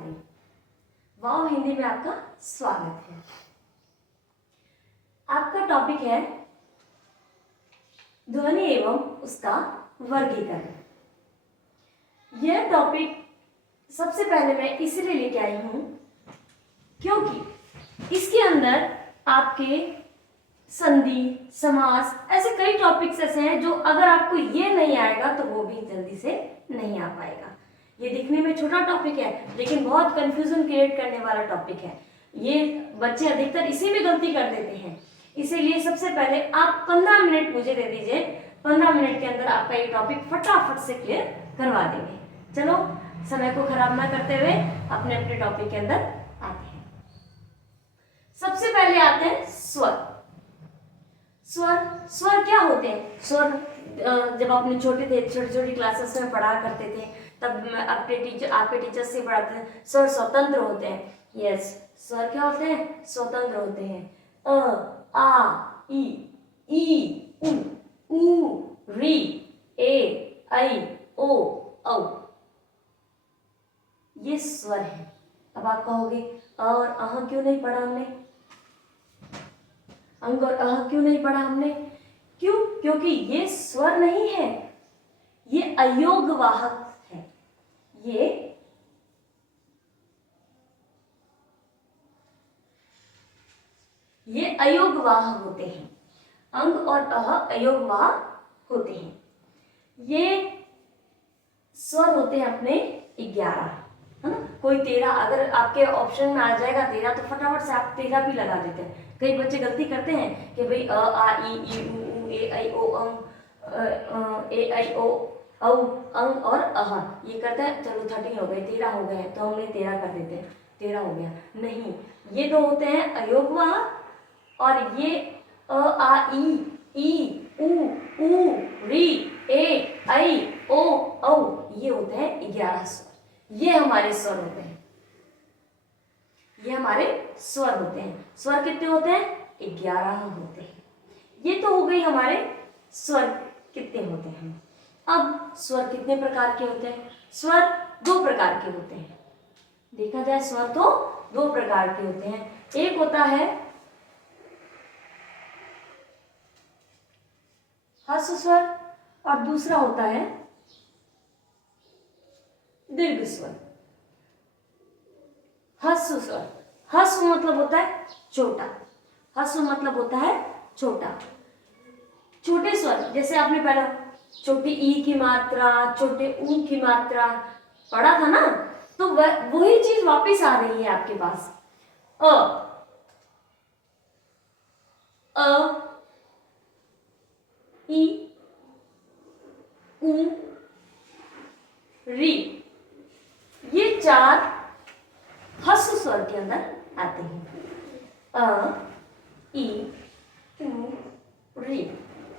करें। वाव हिंदी में आपका स्वागत है। आपका टॉपिक है ध्वनि एवं उसका वर्गीकरण। यह टॉपिक सबसे पहले मैं इसलिए लेके आई हूं क्योंकि इसके अंदर आपके संधि, समास, ऐसे कई टॉपिक्स ऐसे हैं जो अगर आपको ये नहीं आएगा तो वो भी जल्दी से नहीं आ पाएगा। ये दिखने में छोटा टॉपिक है लेकिन बहुत कंफ्यूजन क्रिएट करने वाला टॉपिक है। ये बच्चे अधिकतर इसी में गलती कर देते हैं। इसीलिए सबसे पहले आप 15 मिनट मुझे दे दीजिए। 15 मिनट के अंदर आपका ये टॉपिक फटाफट से क्लियर करवा देंगे। चलो समय को खराब ना करते हुए अपने अपने टॉपिक के अंदर आते हैं। सबसे पहले आते हैं स्वर। स्वर क्या होते हैं? स्वर जब अपने छोटे थे, छोटी छोटी क्लासेस में पढ़ा करते थे, तब आपके टीचर से पढ़ाते थे स्वर स्वतंत्र होते हैं। यस, स्वर क्या होते हैं? स्वतंत्र होते हैं। अ, आ, ई, उ, री, ए, ऐ, ओ, औ, ये स्वर है। अब आप कहोगे और अह क्यों नहीं पढ़ा हमने? अंग और अह क्यों नहीं पढ़ा हमने? क्यों? क्योंकि ये स्वर नहीं है, ये अयोगवाहक है। ये अयोगवाह होते हैं। अंग और अह अयोगवाह होते हैं। ये स्वर होते हैं अपने 11, है ना? कोई 13 अगर आपके ऑप्शन में आ जाएगा 13 तो फटाफट से आप 13 भी लगा देते हैं। कई बच्चे गलती करते हैं कि भाई अ, आ, ई, उ, ए, ऐ, ओ, अंग, ए, ऐ, ओ, औ, अंग और अह ये करते हैं। चलो 13 हो गए, 13 हो गए तो हमने 13 कर देते हैं, 13 हो गया। नहीं, ये दो होते हैं अयोगवाह और ये अ, आ, ई, उ, री, ए, ऐ, ओ, औ ये होते हैं 11 स्वर। ये हमारे स्वर होते हैं। ये हमारे स्वर होते हैं। स्वर कितने होते हैं? 11 होते हैं। ये तो हो गई हमारे स्वर कितने होते हैं। अब स्वर कितने प्रकार के होते हैं? स्वर 2 प्रकार के होते हैं। देखा जाए स्वर तो 2 प्रकार के होते हैं। एक होता है ह्रस्व स्वर और दूसरा होता है दीर्घ स्वर। ह्रस्व स्वर, ह्रस्व मतलब होता है छोटा, ह्रस्व मतलब होता है छोटा। छोटे स्वर जैसे आपने पहला छोटी ई की मात्रा, छोटे ऊ की मात्रा पढ़ा था ना, तो वही चीज वापस आ रही है आपके पास। अ, ई, उ, री, ये 4 ह्रस्व स्वर के अंदर आते हैं। अ, ई, उ, री,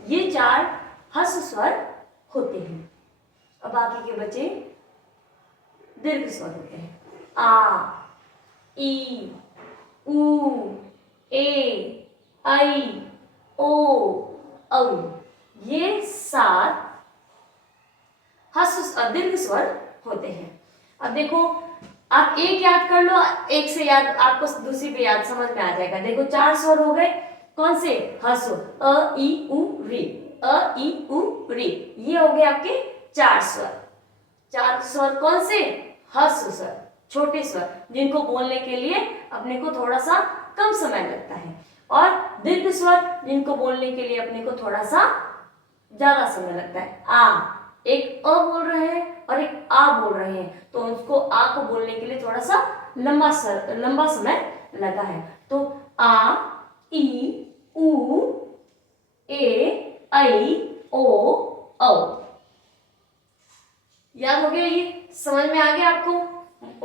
ये 4 ह्रस्व स्वर होते हैं। अब बाकी के बचे दीर्घ स्वर होते हैं। आ, ई, उ, ए, ऐ, ओ, औ, ये 7 दीर्घ स्वर होते हैं। अब देखो आप एक याद कर लो, एक से याद आपको दूसरी पे याद समझ में आ जाएगा। देखो 4 स्वर हो गए, कौन से? ह्रस्व, अ, ई, उ, री, अ, ई, उ, री, ये हो गए आपके 4 स्वर। 4 स्वर कौन से? ह्रस्व स्वर, छोटे स्वर, जिनको बोलने के लिए अपने को थोड़ा सा कम समय लगता है, और दीर्घ स्वर जिनको बोलने के लिए अपने को थोड़ा सा ज्यादा समय लगता है। आ, एक अ बोल रहे हैं और एक आ बोल रहे हैं, तो उसको आ को बोलने के लिए थोड़ा सा लंबा समय लगा है। तो आ, ई, उ, ए, ऐ, ओ, औ। याद हो गया? ये समझ में आ गया आपको?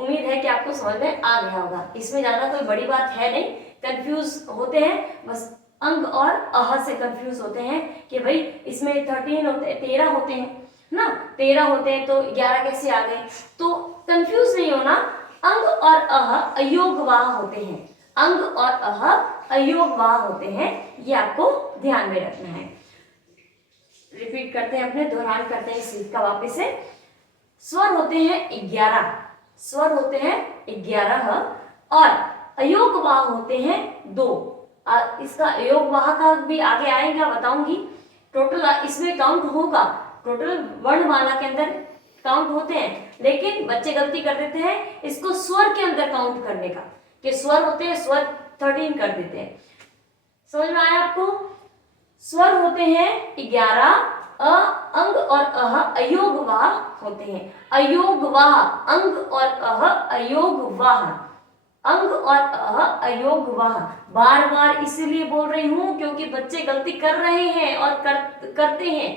उम्मीद है कि आपको समझ में आ गया होगा। इसमें ज्यादा कोई बड़ी बात है नहीं। कंफ्यूज होते हैं बस अंग और अह से कंफ्यूज होते हैं कि भाई इसमें 13 होते, 13 होते हैं ना, 13 होते हैं तो 11 कैसे आ गए? तो कंफ्यूज नहीं होना। अंग और अह अयोगवाह होते हैं। अंग और अह अयोगवाह होते हैं, ये आपको ध्यान में रखना है। रिपीट करते हैं, अपने दोहरान करते हैं इस चीज का वापस से। स्वर होते हैं 11 स्वर होते हैं 11 और अयोगवाह होते हैं 2। इसका अयोगवाह का भी आगे आएगा, बताऊंगी। टोटल इसमें काउंट होगा, टोटल वर्णमाला के अंदर काउंट होते हैं, लेकिन बच्चे गलती कर देते हैं इसको स्वर के अंदर काउंट करने का, कि स्वर होते हैं, स्वर 13 कर देते हैं। समझ में आया आपको? स्वर होते हैं 11, अंग और अह अयोगवाह होते हैं। अयोगवाह, अंग और अह अयोगवाह, अंग और अह अयोगवाह। बार बार इसलिए बोल रही हूं क्योंकि बच्चे गलती कर रहे हैं और करते हैं,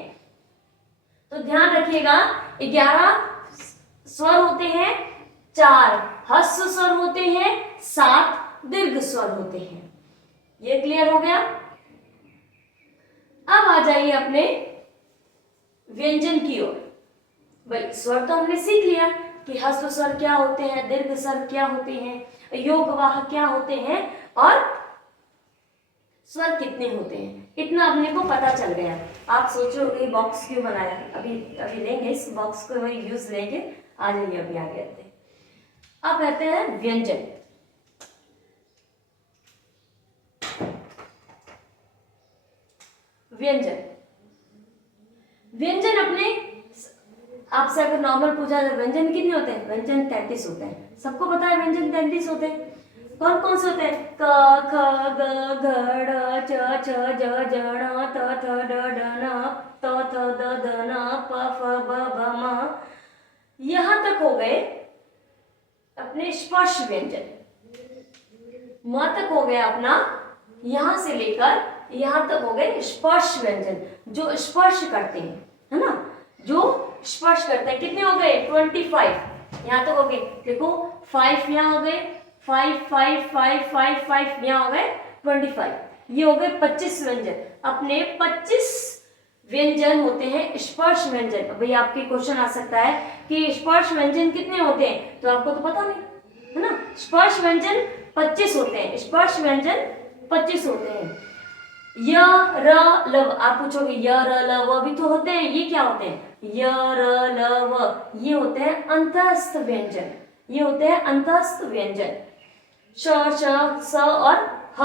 तो ध्यान रखिएगा। 11 स्वर होते हैं, 4 ह्रस्व स्वर होते हैं, 7 दीर्घ स्वर होते हैं। ये क्लियर हो गया? अब आ जाइए अपने व्यंजन की ओर। भाई स्वर तो हमने सीख लिया कि ह्रस्व स्वर क्या होते हैं, दीर्घ स्वर क्या होते हैं, योगवाह क्या होते हैं और स्वर कितने होते हैं, इतना अपने को पता चल गया। आप सोचोगे बॉक्स क्यों बनाया? अभी लेंगे इस बॉक्स को, वही यूज लेंगे। आ जाइए अभी आगे आते हैं। अब कहते हैं व्यंजन। व्यंजन, व्यंजन अपने आपसे अगर नॉर्मल पूछा जाए व्यंजन कितने होते हैं? व्यंजन 33 होते हैं। सबको पता है व्यंजन 33 होते हैं। कौन कौन से होते हैं? क ख ग घ ड़ च छ ज ज ण त थ ड ढ न त थ द ध न प फ ब भ म। यहां तक हो गए अपने स्पर्श व्यंजन। म तक हो गया अपना, यहां से लेकर यहां तक हो गए स्पर्श व्यंजन, जो स्पर्श करते हैं, है ना, जो स्पर्श करते हैं। कितने हो गए? 25 यहां तक हो गए। देखो 5 यहां हो गए, 5 5 5 5 5 यहां हो गए 25। ये हो गए 25 व्यंजन। अपने 25 व्यंजन होते हैं स्पर्श व्यंजन। भाई आपके क्वेश्चन आ सकता है कि स्पर्श व्यंजन कितने होते हैं, तो आपको तो पता नहीं, है ना। स्पर्श व्यंजन 25 होते हैं, स्पर्श व्यंजन 25 होते हैं। य र ल, आप पूछोगे य र ल व भी तो होते हैं, ये क्या होते हैं? य र ल व ये होते हैं अंतस्थ व्यंजन, ये होते हैं अंतस्थ व्यंजन। श श स और ह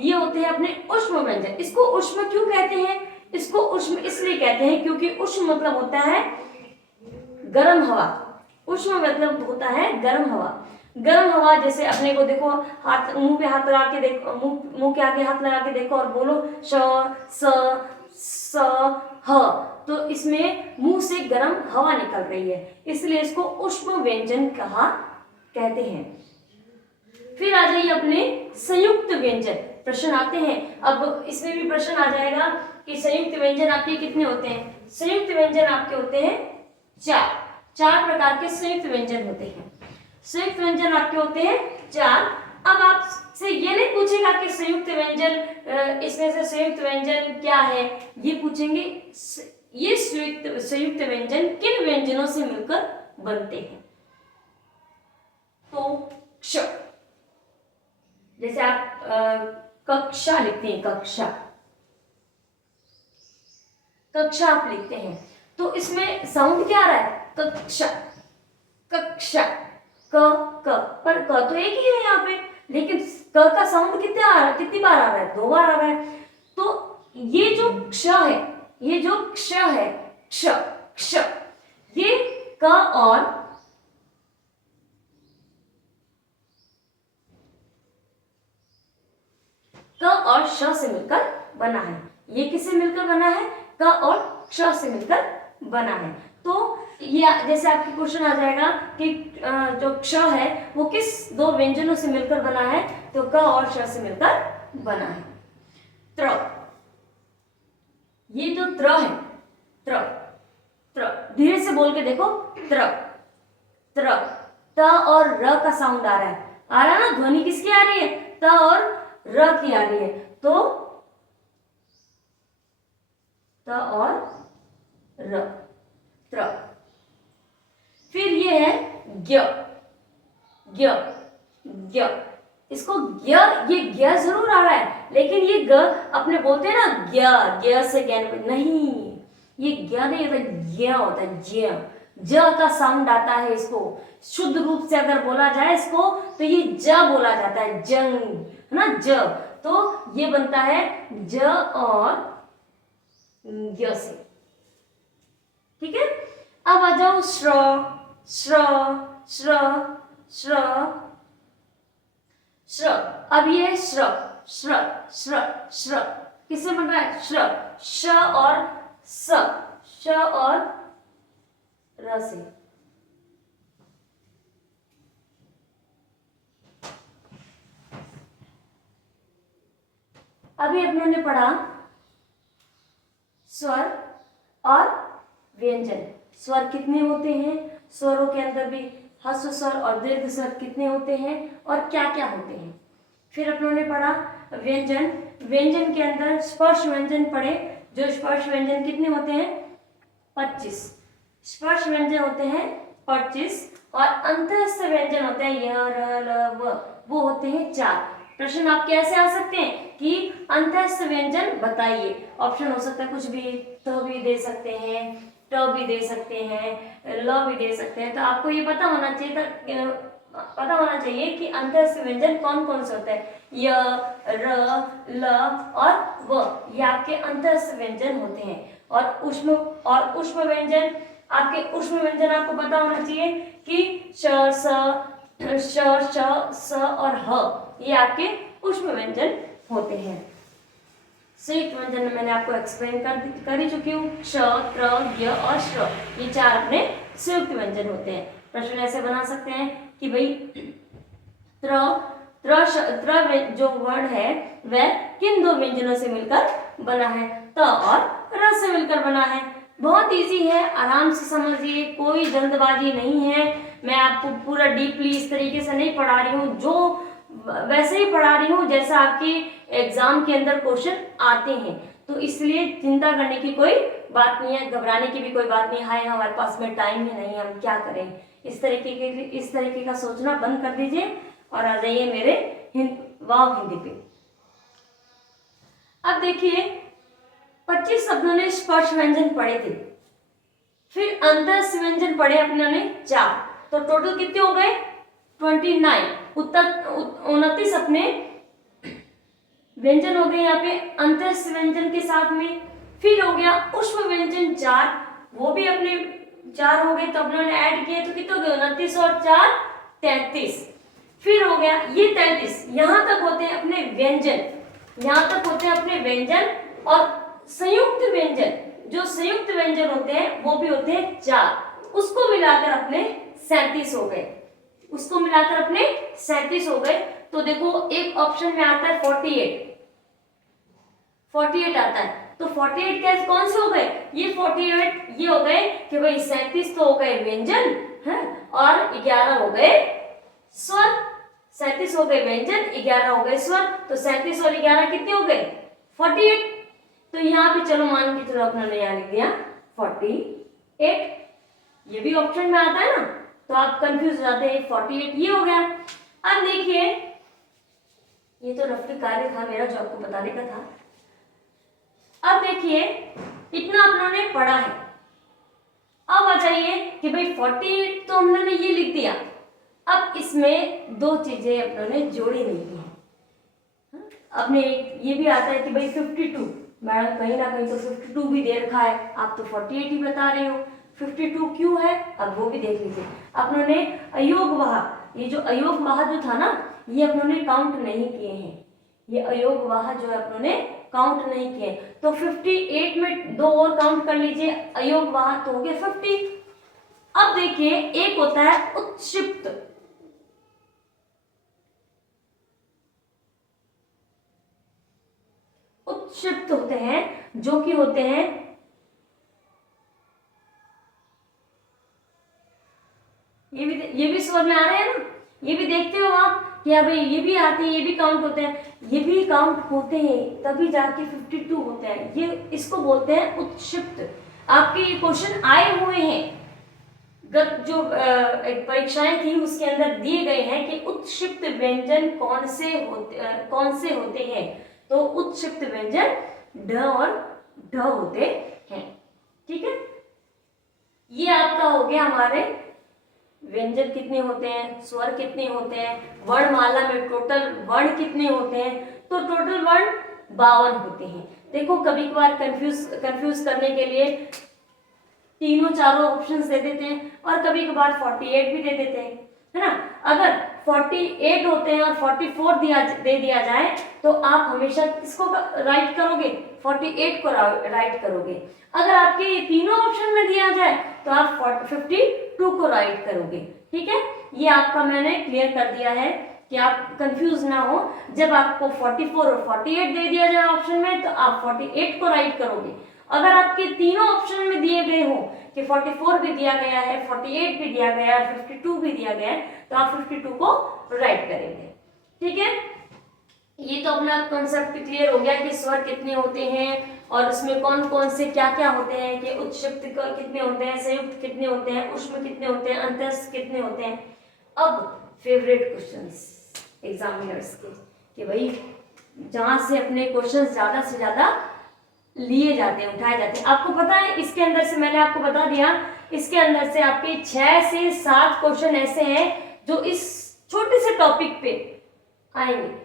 ये होते हैं अपने ऊष्म व्यंजन। इसको ऊष्म क्यों कहते हैं? इसको ऊष्म इसलिए कहते हैं क्योंकि ऊष्म मतलब होता है गर्म हवा। ऊष्म मतलब होता है गर्म हवा। गर्म हवा जैसे अपने को देखो, हाथ मुंह पे हाथ लगा के देखो, मुंह के आगे हाथ लगा के देखो और बोलो श स ह, तो इसमें मुंह से गर्म हवा निकल रही है, इसलिए इसको ऊष्म व्यंजन कहते हैं। फिर आ जाइए अपने संयुक्त व्यंजन। प्रश्न आते हैं, अब इसमें भी प्रश्न आ जाएगा कि संयुक्त व्यंजन आपके कितने होते हैं? संयुक्त व्यंजन आपके होते हैं 4 प्रकार के संयुक्त व्यंजन होते हैं। संयुक्त व्यंजन आपके होते हैं 4। अब आपसे ये नहीं पूछेगा कि संयुक्त व्यंजन, इसमें से संयुक्त व्यंजन क्या है, ये पूछेंगे ये संयुक्त व्यंजन किन व्यंजनों से मिलकर बनते हैं। तो क्ष, जैसे आप कक्षा लिखते हैं, कक्षा कक्षा आप लिखते हैं, तो इसमें साउंड क्या आ रहा है? कक्षा, कक्षा, क पर क तो एक ही है यहाँ पे, लेकिन क का साउंड कितने आ रहा है? कितनी बार आ रहा है? 2 बार आ रहा है। तो ये जो क्ष है, ये जो क्ष है, क्ष क्ष, ये क और श से मिलकर बना है। ये किससे मिलकर बना है? क और क्ष से मिलकर बना है। तो ये जैसे आपके क्वेश्चन आ जाएगा कि जो क्ष है वो किस 2 व्यंजनों से मिलकर बना है, तो क और श से मिलकर बना है। त्र, ये जो त्र है, त्र त्र, धीरे से बोल के देखो, त्र त्र, त और र का साउंड आ रहा है, ना? ध्वनि किसकी आ रही है? त और र की आ रही है, तो त और र, त्र। फिर ये है ज्ञ, ज्ञ ज्ञ, इसको ज्ञ, ये ज्ञ जरूर आ रहा है, लेकिन ये ग अपने बोलते हैं ना ज्ञ, ज्ञ से ज्ञान नहीं, ये ज्ञ नहीं होता, ज्ञ होता है, ज्ञ ज का साउंड आता है, इसको शुद्ध रूप से अगर बोला जाए इसको तो ये ज बोला जाता है, जंग, है ना, ज। तो ये बनता है ज और य से। ठीक है, अब आ जाओ श्र, श्र, श्र, श्र, श्र। अब ये श्र, श्र, श्र, श्र किससे बन रहा है? श्र, श और स, श और र से। अभी अपनों ने पढ़ा स्वर और व्यंजन। स्वर कितने होते हैं, स्वरों के अंदर भी ह्रस्व स्वर और दीर्घ स्वर कितने होते हैं और क्या क्या होते हैं। फिर अपनों ने पढ़ा व्यंजन। व्यंजन के अंदर स्पर्श व्यंजन पढ़े, जो स्पर्श व्यंजन कितने होते हैं? 25 स्पर्श व्यंजन होते हैं 25, और अंतःस्थ व्यंजन होते हैं य, र, ल, व, वो होते हैं 4। प्रश्न आपके ऐसे आ सकते हैं कि अंतःस्थ व्यंजन बताइए। ऑप्शन हो सकता है कुछ भी, तो भी दे सकते हैं, ट भी दे सकते हैं, ल भी दे सकते हैं। तो आपको ये पता होना चाहिए कि अंतःस्थ व्यंजन कौन कौन से होते हैं। य, र, ल और व, ये आपके अंतःस्थ व्यंजन होते हैं। और उष्म व्यंजन, आपके उष्म व्यंजन आपको पता होना चाहिए कि श, स और ह, ये आपके उष्म व्यंजन होते हैं। संयुक्त व्यंजन मैंने आपको एक्सप्लेन कर ही चुकी हूँ। क्ष, त्र, य और श्र, ये 4 अपने संयुक्त व्यंजन होते हैं। प्रश्न ऐसे बना सकते हैं कि भाई त्र जो वर्ण है वह किन दो व्यंजनों से मिलकर बना है? त और र से मिलकर बना है। बहुत इजी है, आराम से समझिए, कोई जल्दबाजी नहीं है। मैं आपको पूरा डीपली इस तरीके से नहीं पढ़ा रही हूँ, जो वैसे ही पढ़ा रही हूँ जैसा आपके एग्जाम के अंदर क्वेश्चन आते हैं। तो इसलिए चिंता करने की कोई बात नहीं है, घबराने की भी कोई बात नहीं। हाय हमारे पास में टाइम ही नहीं है, हम क्या करें, इस तरीके का सोचना बंद कर दीजिए और आ जाइए मेरे वाव हिंदी पे। अब देखिए 25 अपनों ने स्पर्श व्यंजन पढ़े थे, फिर अंतःस्थ व्यंजन पढ़े अपनों ने 4, तो टोटल कितने हो गए? 29। 29 अपने व्यंजन हो गए यहाँ पे अंतःस्थ व्यंजन के साथ में। फिर हो गया उष्म व्यंजन 4, वो भी अपने 4 हो गए, तो अपनों ने ऐड किए तो कितने हो गए? 29 और 4 33। फिर हो गया ये 33, यहां तक होते हैं अपने व्यंजन, यहां तक होते हैं अपने व्यंजन। और संयुक्त व्यंजन, जो संयुक्त व्यंजन होते हैं वो भी होते हैं 4, उसको मिलाकर अपने 37 हो गए, उसको मिलाकर अपने 37 हो गए। तो देखो एक ऑप्शन में आता है 48 आता है, तो 48 कैसे कौन से हो गए? ये 48 ये हो गए कि भाई 37 तो हो गए व्यंजन है और 11 हो गए स्वर। 37 हो गए व्यंजन, 11 हो गए स्वर, तो 37 और 11 कितने हो गए? 48। तो यहाँ पे चलो मान के चलो अपना नया लिख दिया 48, ये भी ऑप्शन में आता है ना, तो आप कंफ्यूज हो जाते हैं। 48 ये हो गया। अब देखिए ये तो रफली कार्य था मेरा जो आपको बताने का था। अब देखिए इतना हम लोगों ने पढ़ा है, अब आ जाइए कि भाई 48 तो हम लोगों ने ये लिख दिया, अब इसमें 2 चीजें अपनों ने जोड़ी नहीं की है। अपने ये भी आता है कि भाई 52, मैडम कहीं ना कहीं तो 52 भी दे रखा है, आप तो 48 ही बता रहे हो, 52 क्यों है? अब वो भी देख लीजिए। अपनों ने अयोगवाह, ये जो अयोगवाह जो था ना, ये अपनों ने काउंट नहीं किए हैं, ये अयोगवाह जो है अपनों ने काउंट नहीं किए, तो 58 में 2 और काउंट कर लीजिए अयोगवाह, तो हो गया 50। अब देखिए एक होता है उत्क्षिप्त, उत्क्षिप्त होते हैं जो कि होते हैं ये भी स्वर में आ रहे हैं ना, ये भी देखते हो आप कि भाई ये भी आते हैं, ये भी काउंट होते हैं, ये भी काउंट होते हैं, तभी जाके 52 होते हैं, ये इसको बोलते हैं उत्क्षिप्त। आपके ये क्वेश्चन आए हुए हैं, गत जो एक परीक्षाएं थी उसके अंदर दिए गए हैं कि उत्क्षिप्त व्यंजन कौन से होते हैं, तो उत्क्षिप्त व्यंजन ढ और ढ होते हैं। ठीक है, ये आपका हो गया हमारे व्यंजन कितने होते हैं, स्वर कितने होते हैं, वर्णमाला में टोटल वर्ण कितने होते हैं। तो टोटल वर्ण 52 होते हैं। देखो कभी कभार कंफ्यूज करने के लिए तीनों चारों ऑप्शंस दे देते हैं और कभी कभार 48 भी दे देते हैं, है ना। अगर 48 होते हैं और 44 दे दिया जाए तो आप हमेशा किसको राइट करोगे, 48 को राइट करोगे। अगर आपके ये तीनों ऑप्शन में दिया जाए तो आप 52 को राइट करोगे। ठीक है, ये आपका मैंने क्लियर कर दिया है कि आप कंफ्यूज ना हो। जब आपको 44 और 48 दे दिया जाए ऑप्शन में तो आप 48 को राइट करोगे। अगर आपके तीनों ऑप्शन में दिए गए हो कि 44 भी दिया गया है, 48 भी दिया गया है, 52 भी दिया गया है, तो आप 52 को राइट करेंगे। ठीक है, ये तो अपना कॉन्सेप्ट क्लियर हो गया कि स्वर कितने होते हैं और उसमें कौन कौन से क्या क्या होते हैं, कि उच्चशब्द कितने होते हैं, संयुक्त कितने होते हैं, ऊष्म कितने होते हैं, अंतस्थ कितने होते हैं। अब फेवरेट क्वेश्चंस एग्जामिनर्स के, कि भाई जहां से अपने क्वेश्चंस ज्यादा से ज्यादा लिए जाते हैं, उठाए जाते हैं। आपको पता है इसके अंदर से, मैंने आपको बता दिया, इसके अंदर से आपके 6 से 7 क्वेश्चन ऐसे हैं जो इस छोटे से टॉपिक पे आएंगे।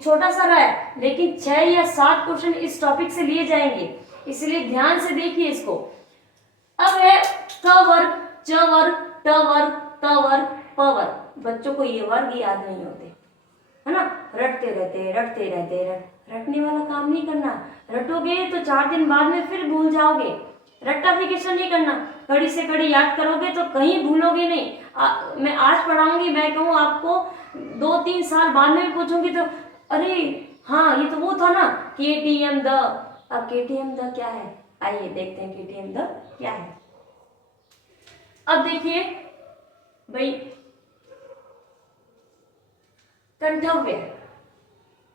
छोटा सा रहा है लेकिन 6 या 7 क्वेश्चन इस टॉपिक से लिए जाएंगे, इसलिए ध्यान से देखिए इसको। अब है क वर्ग, च वर्ग, ट वर्ग, त वर्ग, प वर्ग। बच्चों को ये वर्ग याद नहीं होते, है ना, रटते रहते रटने वाला काम नहीं करना। रटोगे तो 4 दिन बाद में फिर भूल जाओगे। रट्टाफिकेशन नहीं करना, कड़ी से कड़ी याद करोगे तो कहीं भूलोगे नहीं। मैं आज पढ़ाऊंगी, मैं कहूँ आपको 2-3 साल बाद में भी पूछूंगी तो अरे हाँ ये तो वो था ना, KTM द। अब KTM द क्या है, आइए देखते हैं KTM द क्या है। अब देखिए भाई, कंठव्य,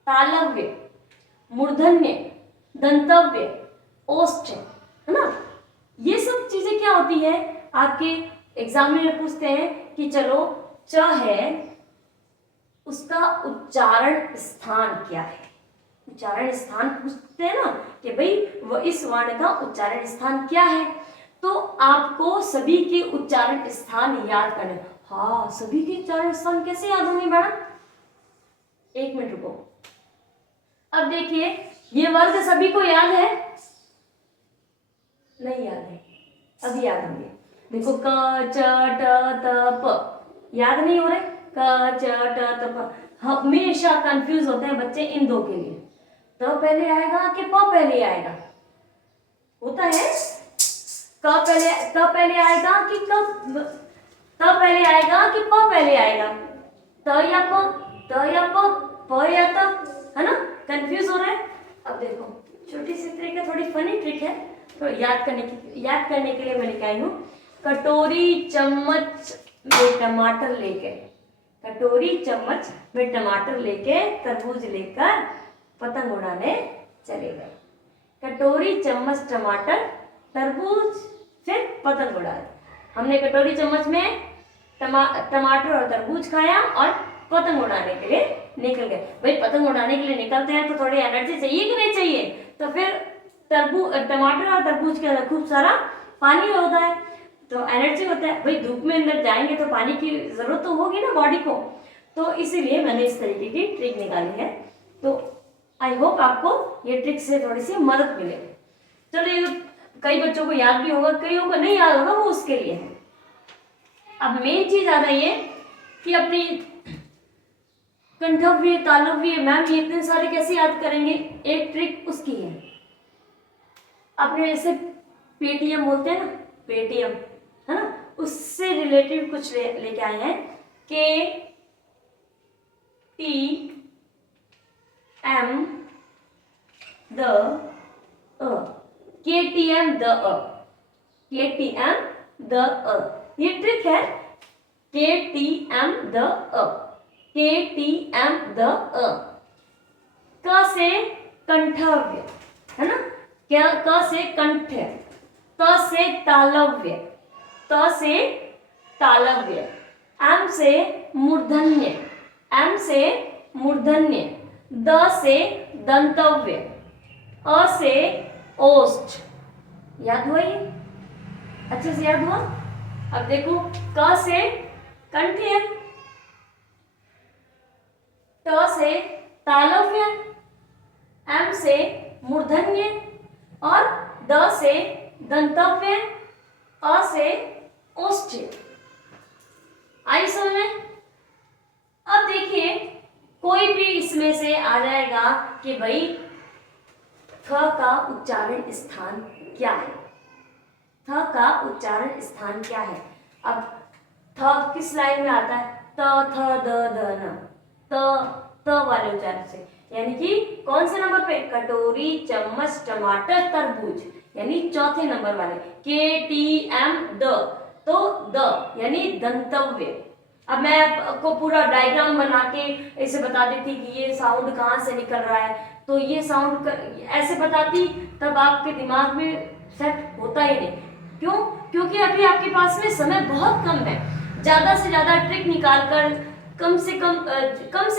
तालव्य, मूर्धन्य, दंतव्य, ओष्ठ, है ना। ये सब चीजें क्या होती है, आपके एग्जामिनर पूछते हैं कि चलो च है, उसका उच्चारण स्थान क्या है। उच्चारण स्थान पूछते हैं ना कि भाई वो इस वर्ण का उच्चारण स्थान क्या है। तो आपको सभी के उच्चारण स्थान याद करने। हाँ, सभी के उच्चारण स्थान कैसे याद होंगे मैडम, 1 मिनट रुको। अब देखिए ये वर्ग सभी को याद है, नहीं याद है, अभी याद होंगे। देखो क च ट त प याद नहीं हो रहे, क च ट त प। हमेशा कंफ्यूज होते हैं बच्चे इन दो के लिए, त पहले आएगा कि प पहले आएगा, होता है। क पहले आएगा कि त पहले आएगा कि प पहले आएगा, त या प या त, है ना, कंफ्यूज हो रहा है। अब देखो छोटी सी ट्रिक है, थोड़ी फनी ट्रिक है, तो याद करने के लिए मैंने क्या हूँ, कटोरी चम्मच में टमाटर लेके, कटोरी चम्मच में टमाटर लेके तरबूज लेकर पतंग उड़ाने चले गए। कटोरी चम्मच टमाटर, तरबूज, फिर पतंग उड़ाए। हमने कटोरी चम्मच में टमाटर और तरबूज खाया और पतंग उड़ाने के लिए निकल गए। भाई पतंग उड़ाने के लिए निकलते हैं तो थोड़ी एनर्जी चाहिए कि नहीं चाहिए, तो फिर टमाटर और तरबूज के अंदर खूब सारा पानी होता है तो एनर्जी होता है। भाई धूप में अंदर जाएंगे तो पानी की जरूरत तो होगी ना बॉडी को, तो इसीलिए मैंने इस तरीके की ट्रिक निकाली है। तो आई होप आपको ये ट्रिक से थोड़ी सी मदद मिले। चलो ये कई बच्चों को याद भी होगा, कईयों को नहीं याद होगा, वो उसके लिए है। अब मेन चीज आ रही है कि अपनी कंठव्य, तालव्य, मैम ये इतने सारे कैसे याद करेंगे, एक ट्रिक उसकी है। अपने जैसे पेटीएम बोलते हैं ना, पेटीएम, है ना, उससे रिलेटेड कुछ लेके आए हैं। KTM the KTM the KTM the ये ट्रिक है। KTM द KTM द क से कंठव्य, है ना, क्या, क से कंठ, त से तालव्य, त से तालव्य, एम से मूर्धन्य, एम से मूर्धन्य, द से दंतव्य, अ से ओष्ठ। याद हुआ ये? अच्छे से याद हुआ। अब देखो क से कंठ्य, ट से तालव्य, एम से मूर्धन्य और द से दंतव्य, अ से ओष्ठ्य। आई समझ में। अब देखिए कोई भी इसमें से आ जाएगा कि भाई थ का उच्चारण स्थान क्या है, थ का उच्चारण स्थान क्या है। अब थ किस लाइन में आता है, त थ द ध न, त वाले उच्चारण से, यानी कि कौन से नंबर पे, कटोरी चम्मच टमाटर तरबूज, यानी चौथे नंबर वाले, के टी एम द, तो द यानी दंतव्य। अब मैं आपको पूरा डायग्राम बना के ऐसे बता देती कि ये साउंड कहाँ से निकल रहा है, तो ये साउंड ऐसे बताती, तब आपके दिमाग में सेट होता ही नहीं। क्यों? क्योंकि अभी आपके पास में समय बहुत कम है। ज्यादा से ज्यादा ट्रिक निकाल कर कम से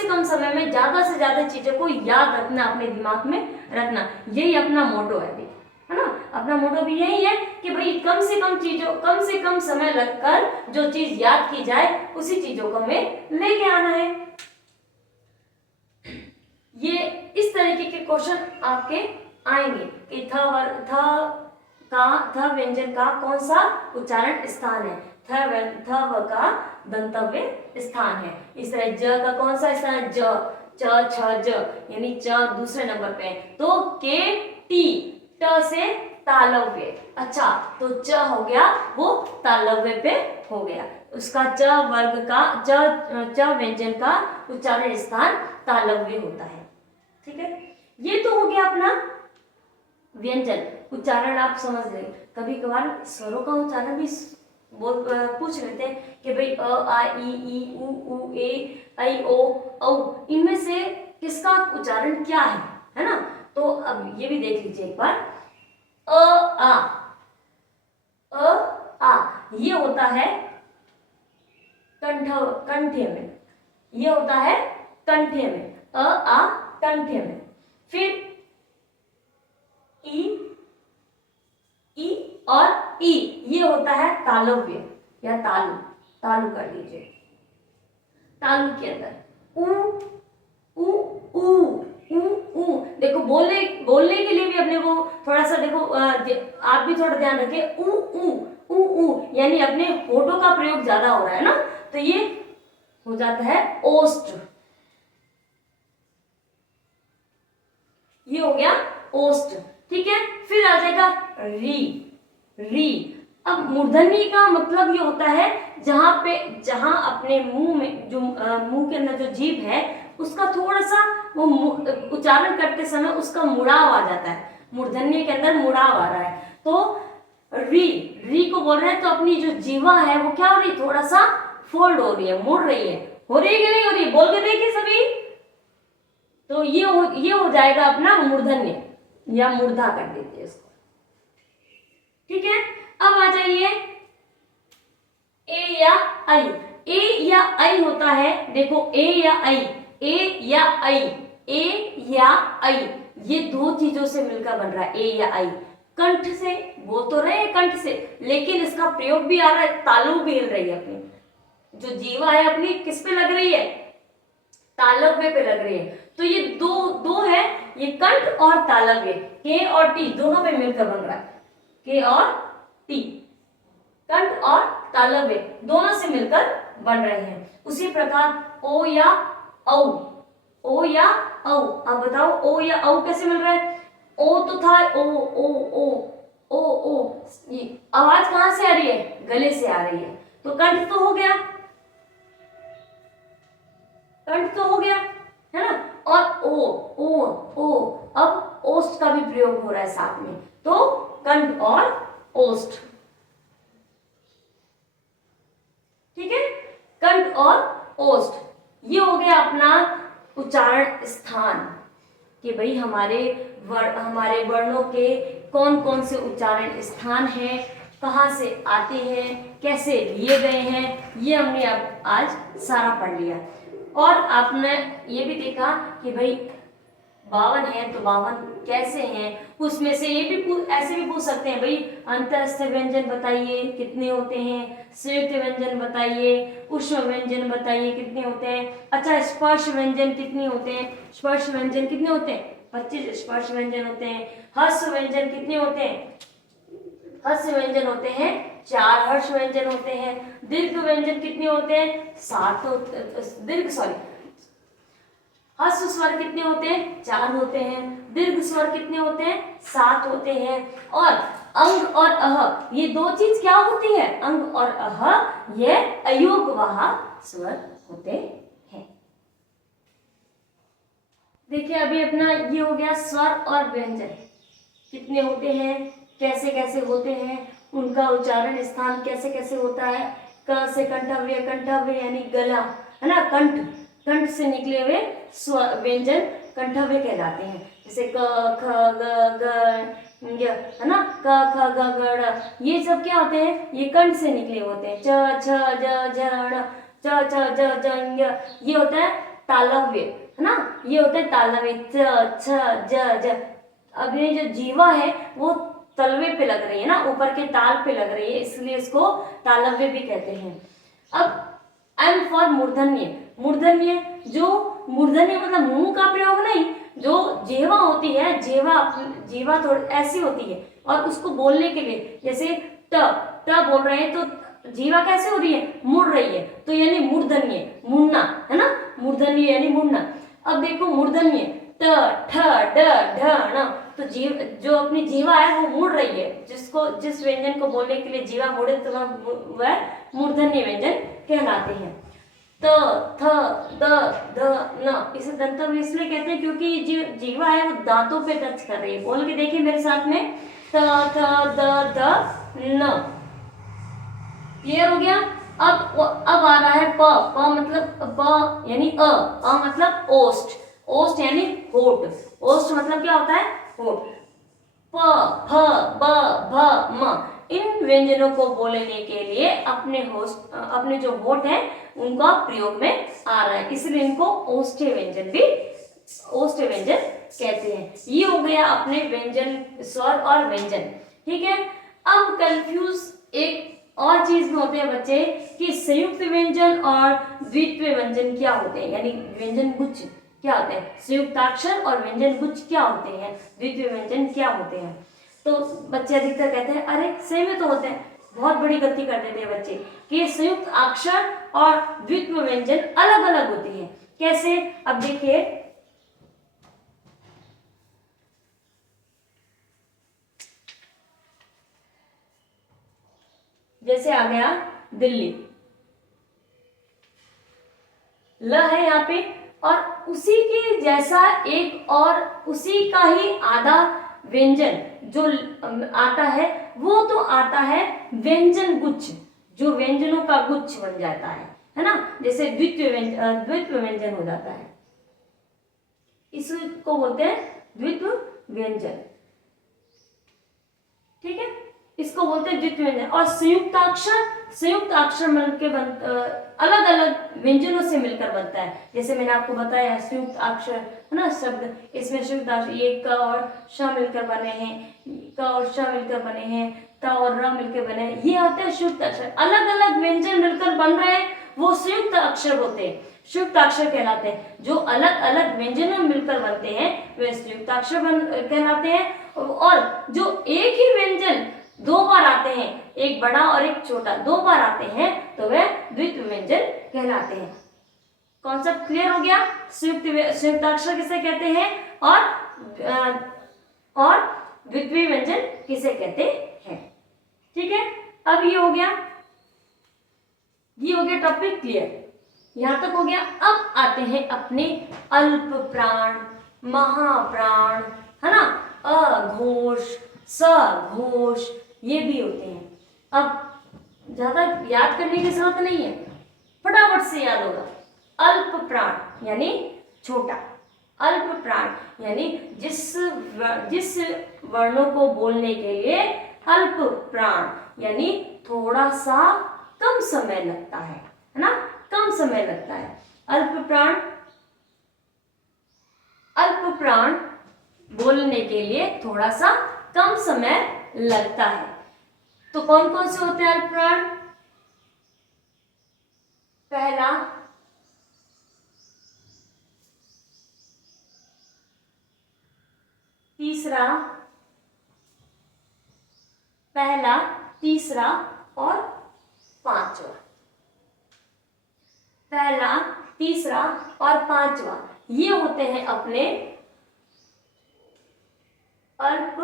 कम समय में ज्यादा से ज्यादा चीजों को याद रखना, अपने दिमाग में रखना, यही अपना मोटो है है ना। अपना मोटो भी यही है कि भाई कम से कम समय लगकर जो चीज याद की जाए उसी चीजों को हमें लेके आना है। ये इस तरीके के क्वेश्चन आपके आएंगे कि थ व्यंजन का कौन सा उच्चारण स्थान है, थ का दंतव्य स्थान है। इस तरह ज का कौन सा स्थान है, च छ ज, यानी च दूसरे नंबर पे है, तो के टी, ट से तालव्य। अच्छा, तो च हो गया वो तालव्य पे हो गया, उसका च वर्ग का च व्यंजन का उच्चारण स्थान तालव्य होता है। ठीक है, ये तो हो गया अपना व्यंजन उच्चारण। आप समझ गए। कभी कभार स्वरों का उच्चारण भी पूछ लेते हैं कि भाई अ आ ई उ ए ऐ ओ औ, इनमें से किसका उच्चारण क्या है ना। तो अब ये भी देख लीजिए एक बार। अ आ ये होता है कंठ्य में, ये होता है कंठ्य में, अ आ कंठ्य में। फिर ई और ई ये होता है तालव्य या तालु, तालु कर लीजिए। तालु के अंदर उ उ उ उ उ, देखो बोलने के लिए भी अपने को थोड़ा सा देखो, आप भी थोड़ा ध्यान रखिए। उ उ उ उ यानी अपने होठों का प्रयोग ज्यादा हो रहा है ना, तो ये हो जाता है ओष्ठ, ये हो गया ओष्ठ। ठीक है, फिर आ जाएगा री। अब मूर्धन्य का मतलब ये होता है जहां अपने मुंह में जो मुंह के अंदर जो जीभ है उसका थोड़ा सा वो उच्चारण करते समय उसका मुड़ाव आ जाता है, मूर्धन्य के अंदर मुड़ाव आ रहा है, तो री को बोल रहे हैं, तो अपनी जो जीवा है वो क्या हो रही है, थोड़ा सा फोल्ड हो रही है, मुड़ रही है, हो रही है कि नहीं हो रही है, बोल के देखिए सभी। तो ये हो जाएगा अपना मूर्धन्य या मूर्धा कर देते हैं इसको। ठीक है, अब आ जाइए ए या आई। ए या आई होता है, देखो ए या आई, ए या आई, ए या आई, ये दो चीजों से मिलकर बन रहा है ए या आई। कंठ से बोल तो रहे हैं, कंठ से, लेकिन इसका प्रयोग भी आ रहा है, तालु भी हिल रही है, अपनी जो जीवा है अपनी किस पे लग रही है, तालव्य पे लग रही है। तो ये दो है, ये कंठ और तालव्य, के और टी दोनों पे मिलकर बन रहा है, के और टी, कंठ और तालव्य दोनों से मिलकर बन रहे हैं। उसी प्रकार ओ या औ, ओ या औ, अब बताओ ओ या औ कैसे मिल रहा है। ओ तो था ओ ओ ओ ओ ओ, ये आवाज कहां से आ रही है, गले से आ रही है, तो कंठ तो हो गया, कंठ तो हो गया है ना। और ओ अब ओष्ठ का भी प्रयोग हो रहा है साथ में, तो कंठ और ओष्ठ। ठीक है, कंठ और ओष्ठ, ये हो गया अपना उच्चारण स्थान कि भाई हमारे वर्णों के कौन कौन से उच्चारण स्थान हैं, कहाँ से आते हैं, कैसे लिए गए हैं, ये हमने अब आज सारा पढ़ लिया। और आपने ये भी देखा कि भाई 52 है तो 52 कैसे हैं, उसमें से ये भी ऐसे भी पूछ सकते हैं भाई, अंतःस्थ व्यंजन बताइए कितने होते हैं, संयुक्त व्यंजन बताइए, ऊष्म व्यंजन बताइए कितने होते हैं। अच्छा, स्पर्श व्यंजन कितने होते हैं, स्पर्श व्यंजन कितने होते हैं, 25 स्पर्श व्यंजन होते हैं। हर्ष व्यंजन कितने होते हैं, हर्ष व्यंजन होते हैं 4 हर्ष व्यंजन होते हैं। दीर्घ व्यंजन कितने होते हैं, 7 दीर्घ सॉरी हर्ष स्वर कितने होते हैं, 4 होते हैं। दीर्घ स्वर कितने होते हैं, 7 होते हैं। और अंग और अह ये दो चीज क्या होती है, अंग और अह ये अयोगवाह स्वर होते हैं। देखिए अभी अपना ये हो गया स्वर और व्यंजन कितने होते हैं, कैसे कैसे होते हैं, उनका उच्चारण स्थान कैसे कैसे होता है। क से कंठव्य, कंठव्य यानी गला है ना, कंठ, कंठ से निकले हुए व्यंजन कंठव्य कहलाते हैं। जैसे क ख ग ग है ना, क ख ग ग ड़, ये सब क्या होते हैं, ये कंठ से निकले होते हैं। च छ ज झ ण, च छ ज ज ञ, ये होता है तालव्य है ना, ये होता है तालव्य। च छ ज झ, अब ये जो जीवा है वो तलवे पे लग रही है ना, ऊपर के ताल पे लग रही है, इसलिए इसको तालव्य भी कहते हैं। अब एम फॉर मूर्धन्य, मूर्धन्य जो मूर्धन्य मतलब मुंह का प्रयोग नहीं, जो जीवा होती है, जीवा थोड़ी ऐसी होती है और उसको बोलने के लिए जैसे ट ट बोल रहे हैं तो जीवा कैसे हो रही है, मुड़ रही है, तो यानी मूर्धन्य, मुड़ना है ना, मूर्धन्य यानी मुड़ना। अब देखो मूर्धन्य ट ठ ड ढ ण, तो जो अपनी जीवा है वो मुड़ रही है, जिस व्यंजन को बोलने के लिए जीवा मुड़े तो वह मूर्धन्य व्यंजन कहलाते हैं। त थ द ध न, इसे दंतव्य इसलिए कहते हैं क्योंकि जो जीवा है वो दांतों पे टच कर रही है। बोल के देखिए मेरे साथ में, त थ द ध न, क्लियर हो गया। अब आ रहा है प, प मतलब प यानी अ मतलब ओष्ठ, ओष्ठ यानी होठ, ओष्ठ मतलब क्या होता है, होठ। प फ ब भ म, इन व्यंजनों को बोलने के लिए अपने जो होठ है उनका प्रयोग में आ रहा है, इसलिए इनको ओष्ठ्य व्यंजन भी ओष्ठ्य व्यंजन कहते हैं। ये हो गया अपने व्यंजन, स्वर और व्यंजन, ठीक है। अब कंफ्यूज एक और चीज में होते हैं बच्चे कि संयुक्त व्यंजन और द्वित्व व्यंजन क्या होते हैं, यानी व्यंजन गुच्छ क्या होते हैं, संयुक्ताक्षर और व्यंजन गुच्छ क्या होते हैं, द्वित्व व्यंजन क्या होते हैं। तो बच्चे अधिकतर कहते हैं अरे सेम ही तो होते हैं, बहुत बड़ी गलती कर देते हैं बच्चे कि संयुक्त अक्षर और द्वित्व व्यंजन अलग अलग होते हैं। कैसे, अब देखिए जैसे आ गया दिल्ली, ल है यहाँ पे, और उसी के जैसा एक और उसी का ही आधा व्यंजन जो आता है वो तो आता है व्यंजन गुच्छ, जो व्यंजनों का गुच्छ बन जाता है ना, जैसे द्वित्व व्यंजन हो जाता है, इसको बोलते हैं द्वित्व व्यंजन, ठीक है, इसको बोलते हैं द्वित्व व्यंजन। और संयुक्त अक्षर मिलकर अलग अलग व्यंजनों से मिलकर बनता है। जैसे मैंने आपको बताया संयुक्त अक्षर है ना शब्द, इसमें संयुक्त अक्षर ये क और श मिलकर बने हैं, क और श मिलकर बने हैं, त और र मिलकर बने हैं, ये होते हैं संयुक्त अक्षर। अलग अलग व्यंजन मिलकर बन रहे हैं वो संयुक्त अक्षर होते हैं, संयुक्त अक्षर कहलाते हैं। जो अलग अलग व्यंजनों मिलकर बनते हैं वे संयुक्त अक्षर कहलाते हैं। और जो एक ही व्यंजन दो बार आते हैं, एक बड़ा और एक छोटा दो बार आते हैं, तो वे द्वित्व व्यंजन कहलाते हैं। कॉन्सेप्ट क्लियर हो गया, संयुक्त अक्षर किसे कहते हैं और द्वित्वीय व्यंजन किसे कहते हैं, ठीक है। अब ये हो गया टॉपिक क्लियर, यहां तक हो गया। अब आते हैं अपने अल्प प्राण, महाप्राण, है ना, अघोष, सघोष, ये भी होते हैं। अब ज्यादा याद करने की जरूरत नहीं है, फटाफट से याद होगा। अल्प प्राण यानी छोटा, अल्प प्राण यानी जिस वर्णों को बोलने के लिए अल्प प्राण यानी थोड़ा सा कम समय लगता है ना, कम समय लगता है। अल्प प्राण बोलने के लिए थोड़ा सा कम समय लगता है। तो कौन कौन से होते हैं अल्प प्राण? पहला तीसरा, पहला तीसरा और पांचवा। पहला तीसरा और पांचवा ये होते हैं अपने अल्प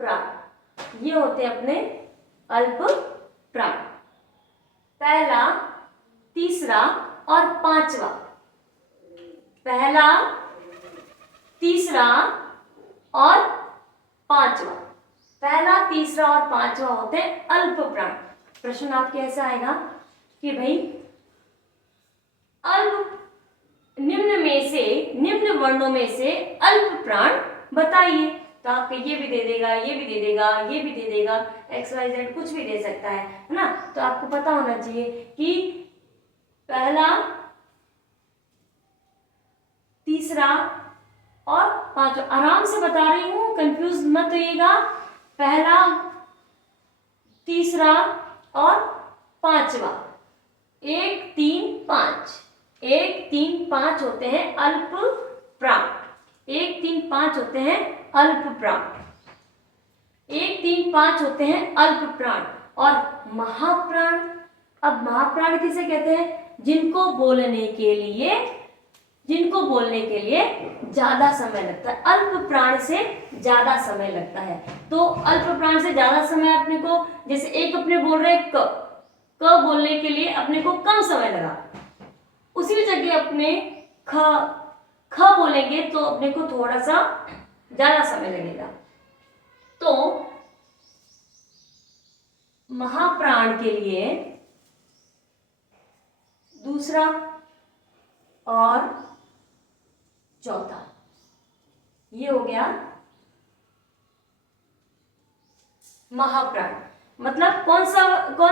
प्राण। ये होते हैं अपने अल्प प्राण। पहला तीसरा और पांचवा, पहला तीसरा और पांचवा, पहला तीसरा और पांचवा होते हैं अल्प प्राण। प्रश्न आपके ऐसा आएगा कि भाई अल्प निम्न वर्णों में से अल्प प्राण बताइए। तो आपको ये भी दे देगा, ये भी दे देगा, ये भी दे देगा, XYZ कुछ भी दे सकता है ना। तो आपको पता होना चाहिए कि पहला तीसरा और पांचवा, आराम से बता रही हूं, कंफ्यूज मत होइएगा। पहला तीसरा और पांचवा, 1 3 5, 1 3 5 होते हैं अल्प प्राण। 1 3 5 होते हैं अल्प प्राण। 1 3 5 होते हैं अल्प प्राण। और महाप्राण, अब महाप्राण किसे कहते हैं? जिनको बोलने के लिए ज्यादा समय लगता है। अल्प प्राण से ज्यादा समय लगता है। तो अल्प प्राण से ज्यादा समय अपने को, जैसे एक अपने बोल रहे क बोलने के लिए अपने को कम समय लगा, उसी जगह अपने ख बोलेंगे तो अपने को थोड़ा सा ज्यादा समय लगेगा। तो महाप्राण के लिए दूसरा और चौथा, ये हो गया महाप्राण। मतलब कौन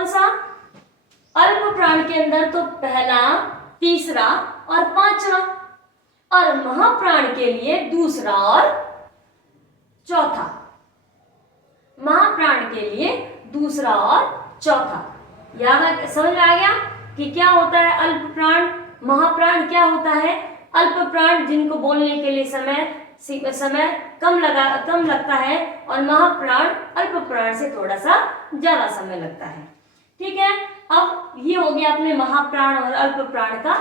सा अल्प प्राण के अंदर? तो पहला तीसरा और पांचवा। और महाप्राण के लिए दूसरा और चौथा। महाप्राण के लिए दूसरा और चौथा। याद समझ में आ गया कि क्या होता है अल्प प्राण? महाप्राण क्या होता है? अल्प प्राण जिनको बोलने के लिए समय कम लगता है, और महाप्राण अल्प प्राण से थोड़ा सा ज्यादा समय लगता है। ठीक है, अब ये हो गया अपने महाप्राण और अल्प प्राण का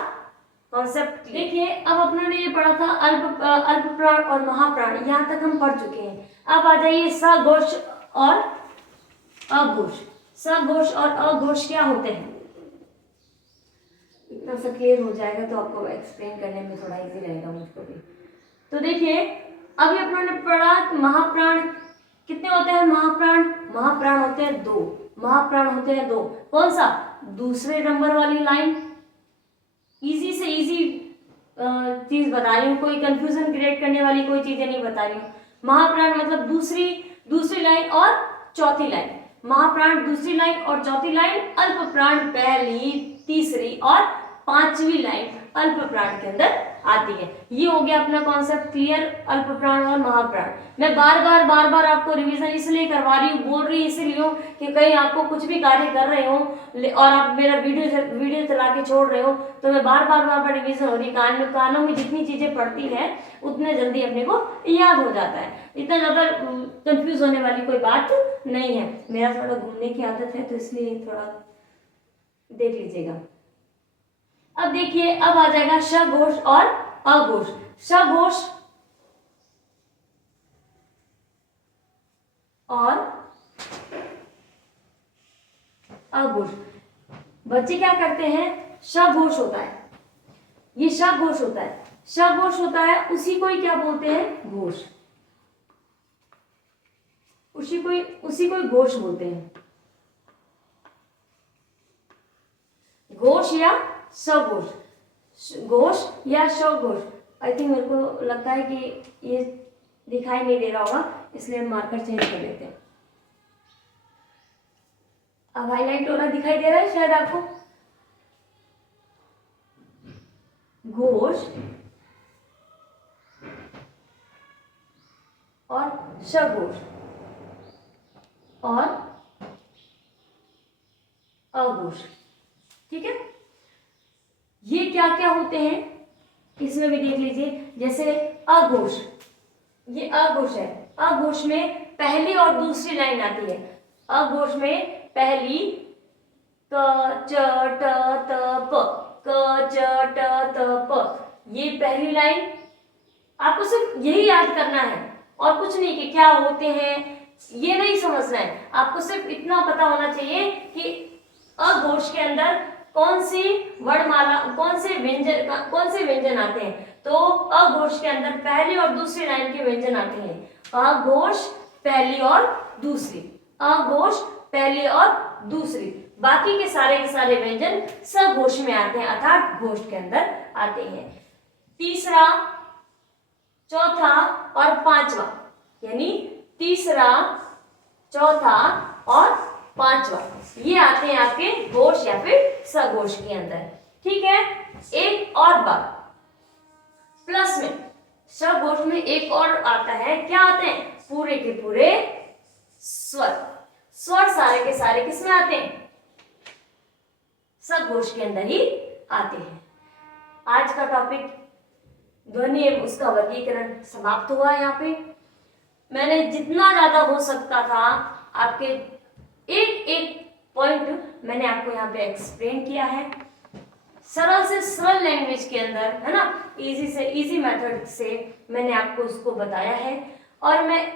कॉन्सेप्ट। देखिए, अब अपने ने ये पढ़ा था अल्प प्राण और महाप्राण, यहाँ तक हम पढ़ चुके हैं। अब आ जाइए सघोष और अघोष। सघोष और अघोष क्या होते हैं? इतना सा क्लियर हो जाएगा तो आपको एक्सप्लेन करने में थोड़ा इजी रहेगा मुझको भी। तो देखिए, अभी अपनों ने पढ़ा महाप्राण कितने होते हैं? महाप्राण होते हैं 2। महाप्राण होते हैं 2। कौन सा? दूसरे नंबर वाली लाइन। इजी से इजी चीज बता रही हूँ, कोई कंफ्यूजन क्रिएट करने वाली कोई चीजें नहीं बता रही हूँ। महाप्राण मतलब दूसरी लाइन और चौथी लाइन। महाप्राण दूसरी लाइन और चौथी लाइन, अल्प प्राण पहली, तीसरी और पांचवी लाइन अल्प प्राण के अंदर आती है। ये हो गया अपना कॉन्सेप्ट क्लियर, अल्प प्राण और महाप्राण। मैं बार बार आपको रिवीजन इसलिए करवा रही हूँ, बोल रही इसलिए हूँ कि कहीं आपको कुछ भी कार्य कर रहे हो और आप मेरा वीडियो चला के छोड़ रहे हो, तो मैं बार रिवीजन हो रही। कानों में जितनी चीजें पढ़ती है उतने जल्दी अपने को याद हो जाता है। इतना ज्यादा कंफ्यूज होने वाली कोई बात नहीं है। मेरा थोड़ा घूमने की आदत है तो इसलिए थोड़ा देख लीजिएगा। अब देखिए, अब आ जाएगा सघोष और अघोष। सघोष और अघोष, बच्चे क्या करते हैं? सघोष होता है, ये सघोष होता है। सघोष होता है, उसी को ही क्या बोलते हैं? घोष। उसी को घोष बोलते हैं। घोष या सघोष, घोष या सघोष। आई थिंक मेरे को लगता है कि ये दिखाई नहीं दे रहा होगा, इसलिए हम मार्कर चेंज कर लेते हैं। अब हाईलाइट हो रहा दिखाई दे रहा है शायद आपको। घोष सघोष और अघोष। ठीक है, ये क्या क्या होते हैं इसमें भी देख लीजिए। जैसे अघोष, ये अघोष है। अघोष में पहली और दूसरी लाइन आती है। अघोष में पहली क च ट त प, क च ट त प, ये पहली लाइन। आपको सिर्फ यही याद करना है और कुछ नहीं कि क्या होते हैं ये नहीं समझना है। आपको सिर्फ इतना पता होना चाहिए कि अघोष के अंदर कौन सी वर्णमाला, कौन से व्यंजन आते हैं। तो अघोष के अंदर पहली और दूसरी लाइन के व्यंजन आते हैं। अघोष पहली और दूसरी, अघोष पहली और दूसरी। बाकी के सारे व्यंजन सघोष में आते हैं, अर्थात घोष के अंदर आते हैं। तीसरा, चौथा और पांचवा, यानी तीसरा, चौथा और पांचवा, ये आते हैं आपके घोष या फिर सघोष के अंदर। ठीक है, एक और बात, प्लस में सघोष में एक और आता है। क्या आते हैं? पूरे के पूरे स्वर। स्वर सारे के सारे किसमें आते हैं? सघोष के अंदर ही आते हैं। आज का टॉपिक ध्वनि एवं उसका वर्गीकरण समाप्त हुआ। यहाँ पे मैंने जितना ज्यादा हो सकता था आपके एक एक पॉइंट मैंने आपको यहाँ पे एक्सप्लेन किया है, सरल से सरल लैंग्वेज के अंदर, है ना, इजी से इजी मेथड से मैंने आपको उसको बताया है। और मैं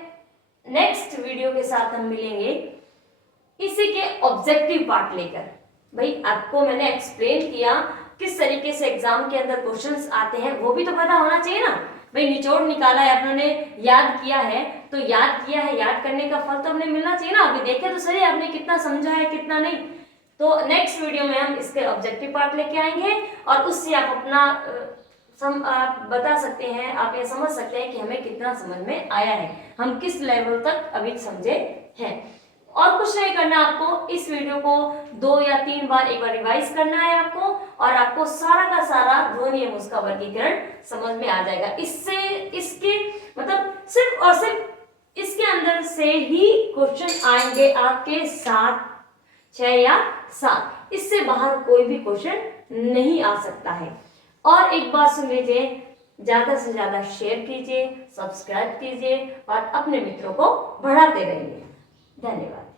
नेक्स्ट वीडियो के साथ हम मिलेंगे इसी के ऑब्जेक्टिव पार्ट लेकर। भाई आपको मैंने एक्सप्लेन किया किस तरीके से एग्जाम के अंदर क्वेश्चंस आते हैं, वो भी तो पता होना चाहिए ना। भाई निचोड़ निकाला है आपने, याद किया है, तो याद किया है, याद करने का फल तो हमें मिलना चाहिए ना। अभी देखे तो सही आपने कितना समझा है कितना नहीं। तो नेक्स्ट वीडियो में हम इसके ऑब्जेक्टिव पार्ट लेके आएंगे और उससे आप अपना आप बता सकते हैं, आप ये समझ सकते हैं कि हमें कितना समझ में आया है, हम किस लेवल तक अभी समझे हैं। और कुछ नहीं करना, आपको इस वीडियो को 2 या 3 बार एक बार रिवाइज करना है आपको, और आपको सारा का सारा ध्वनि एवं उसका वर्गीकरण समझ में आ जाएगा। इससे इसके मतलब सिर्फ और सिर्फ इसके अंदर से ही क्वेश्चन आएंगे आपके 7, 6 या 7, इससे बाहर कोई भी क्वेश्चन नहीं आ सकता है। और एक बात सुन लीजिए, ज्यादा से ज्यादा शेयर कीजिए, सब्सक्राइब कीजिए और अपने मित्रों को बढ़ाते रहिए। धन्यवाद।